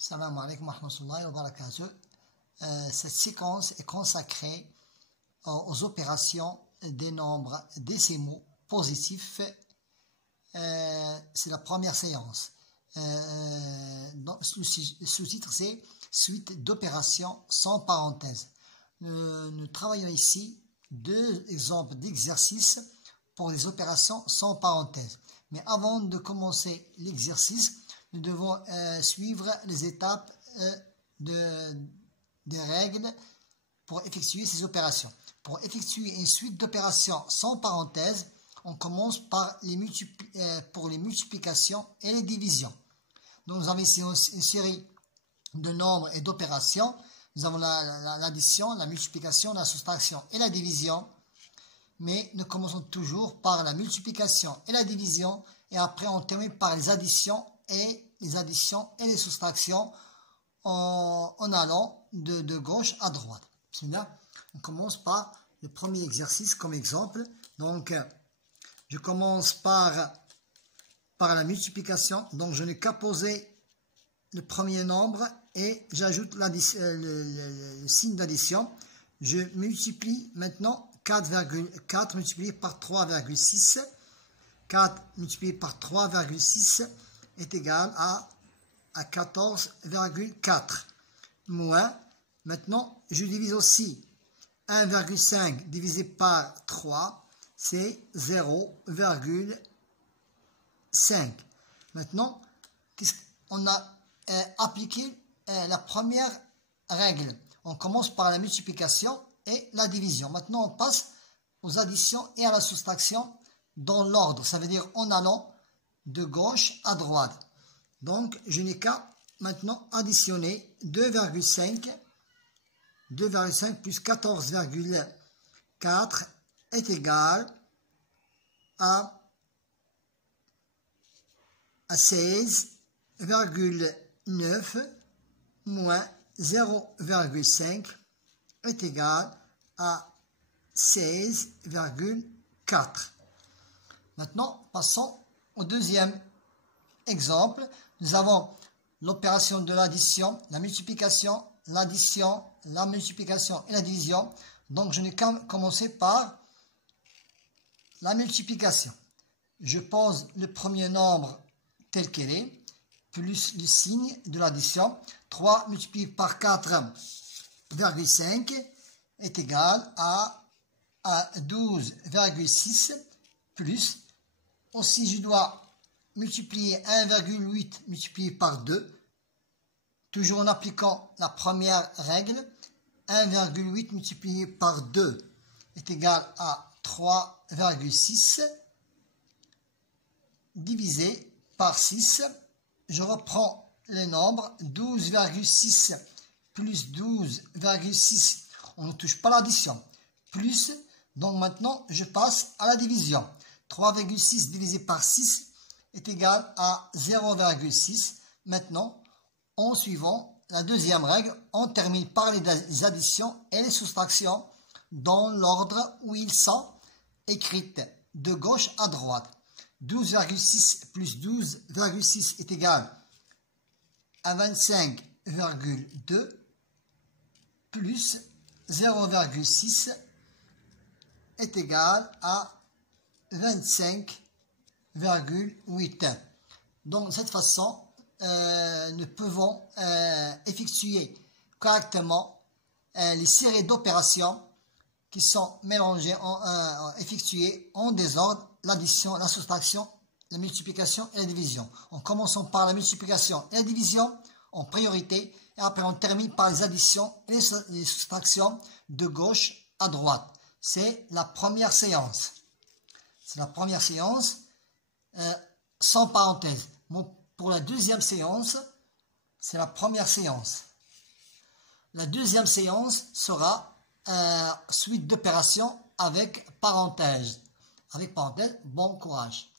Salam alaikum wa rahmatullahi wa barakatuh. Cette séquence est consacrée aux opérations des nombres décimaux positifs. C'est la première séance. Le sous-titre c'est suite d'opérations sans parenthèse. Nous travaillons ici deux exemples d'exercices pour des opérations sans parenthèse. Mais avant de commencer l'exercice, nous devons suivre les étapes des règles pour effectuer ces opérations. Pour effectuer une suite d'opérations sans parenthèse, on commence par pour les multiplications et les divisions. Donc nous avons ici une série de nombres et d'opérations. Nous avons l'addition, la multiplication, la soustraction et la division. Mais nous commençons toujours par la multiplication et la division. Et après on termine par les additions et les soustractions en allant de gauche à droite. On commence par le premier exercice comme exemple. Donc, je commence par la multiplication. Donc, je n'ai qu'à poser le premier nombre et j'ajoute le signe d'addition. Je multiplie maintenant 4 multiplié par 3,6. 4 multiplié par 3,6 est égal à 14,4. Moins, maintenant, je divise aussi 1,5 divisé par 3, c'est 0,5. Maintenant, on a appliqué la première règle. On commence par la multiplication et la division. Maintenant, on passe aux additions et à la soustraction dans l'ordre. Ça veut dire en allant de gauche à droite. Donc, je n'ai qu'à maintenant additionner 2,5 plus 14,4 est égal à 16,9 moins 0,5 est égal à 16,4. Maintenant, passons au deuxième exemple. Nous avons l'opération de l'addition, la multiplication, l'addition, la multiplication et la division. Donc, je n'ai qu'à commencer par la multiplication. Je pose le premier nombre tel qu'il est, plus le signe de l'addition. 3 multiplié par 4,5 est égal à 12,6 plus. Aussi, je dois multiplier 1,8 multiplié par 2, toujours en appliquant la première règle. 1,8 multiplié par 2 est égal à 3,6 divisé par 6. Je reprends les nombres. 12,6 plus 12,6, on ne touche pas l'addition, plus, donc maintenant je passe à la division. 3,6 divisé par 6 est égal à 0,6. Maintenant, en suivant la deuxième règle, on termine par les additions et les soustractions dans l'ordre où ils sont écrites, de gauche à droite. 12,6 plus 12,6 est égal à 25,2 plus 0,6 est égal à 25,8. Donc, de cette façon, nous pouvons effectuer correctement les séries d'opérations qui sont mélangées, effectuées en désordre, l'addition, la soustraction, la multiplication et la division. En commençant par la multiplication et la division en priorité, et après on termine par les additions et les soustractions de gauche à droite. C'est la première séance. C'est la première séance sans parenthèse. Bon, pour la deuxième séance, c'est la première séance. La deuxième séance sera suite d'opérations avec parenthèse. Avec parenthèse, bon courage.